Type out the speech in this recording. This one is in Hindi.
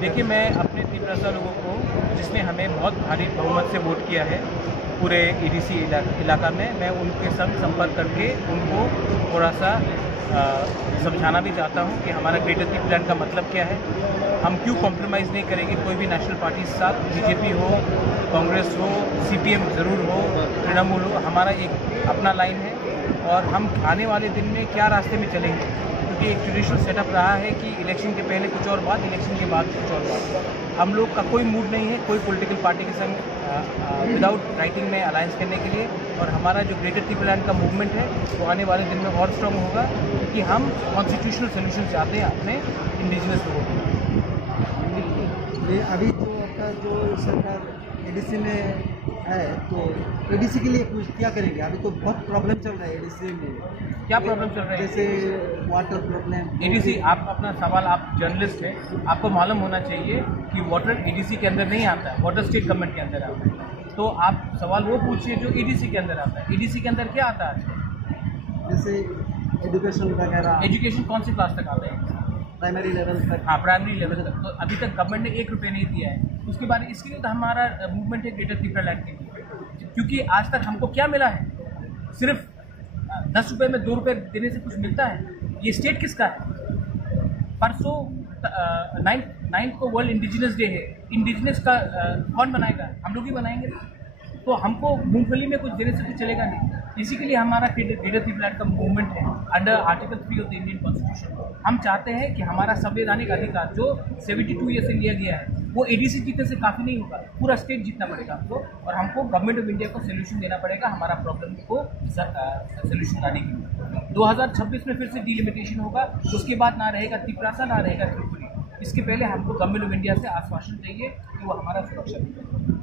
देखिए, मैं अपने तीव्रता लोगों को, जिसने हमें बहुत भारी बहुमत से वोट किया है पूरे ईडीसी इलाका में, मैं उनके संग संपर्क करके उनको थोड़ा सा समझाना भी चाहता हूं कि हमारा ग्रेटर टी प्लान का मतलब क्या है। हम क्यों कॉम्प्रोमाइज़ नहीं करेंगे कोई भी नेशनल पार्टी के साथ, बीजेपी हो, कांग्रेस हो, सीपीएम ज़रूर हो, तृणमूल हो, हमारा एक अपना लाइन है और हम आने वाले दिन में क्या रास्ते में चलेंगे, क्योंकि एक ट्रेडिशनल सेटअप रहा है कि इलेक्शन के पहले कुछ और बात, इलेक्शन के बाद कुछ और बात। हम लोग का कोई मूड नहीं है कोई पॉलिटिकल पार्टी के संग विदाउट राइटिंग में अलायंस करने के लिए, और हमारा जो ग्रेटर टी प्लान का मूवमेंट है वो आने वाले दिन में और स्ट्रॉन्ग होगा, क्योंकि हम कॉन्स्टिट्यूशनल सोल्यूशन चाहते हैं अपने इंडिजिनस लोगों को। अभी तो आपका जो सरकार एडीसी में है, तो एडीसी के लिए कुछ क्या करेंगे? अभी तो बहुत प्रॉब्लम चल रहा है एडीसी में। क्या प्रॉब्लम चल रहा है? जैसे वाटर प्रॉब्लम। एडीसी, आप अपना सवाल, आप जर्नलिस्ट हैं, आपको मालूम होना चाहिए कि वाटर एडीसी के अंदर नहीं आता है, वाटर स्टेट गवर्नमेंट के अंदर आता है। तो आप सवाल वो पूछिए जो ईडीसी के अंदर आता है। ईडीसी के अंदर क्या आता है? जैसे एजुकेशन वगैरह। एजुकेशन कौन सी क्लास तक आता है? प्राइमरी लेवल तक। हाँ, प्राइमरी लेवल तक। तो अभी तक गवर्नमेंट ने 1 रुपये नहीं दिया है। उसके बाद इसके लिए तो हमारा मूवमेंट है ग्रेटर टी प्लान के लिए, क्योंकि आज तक हमको क्या मिला है? सिर्फ 10 रुपये में 2 रुपये देने से कुछ मिलता है? ये स्टेट किसका है? परसों 9 को वर्ल्ड इंडिजिनस डे है। इंडिजिनस का कौन बनाएगा? हम लोग ही बनाएंगे। तो हमको मूंगफली में कुछ देने से कुछ चलेगा नहीं। इसी के लिए हमारा ग्रेटर टी प्लान का मूवमेंट है under article 3 of the Indian constitution. हम चाहते हैं कि हमारा संवैधानिक अधिकार जो 72 ईयर से लिया गया है वो एडीसी जीतने से काफ़ी नहीं होगा, पूरा स्टेट जीतना पड़ेगा हमको, और हमको गवर्नमेंट ऑफ इंडिया को सोल्यूशन देना पड़ेगा हमारा प्रॉब्लम को सोल्यूशन लाने के लिए। 2026 में फिर से डिलिमिटेशन होगा, उसके बाद ना रहेगा तिपरासा, ना रहेगा त्रिपुरी। इसके पहले हमको गवर्नमेंट ऑफ इंडिया से आश्वासन चाहिए कि वो हमारा सुरक्षा देगा।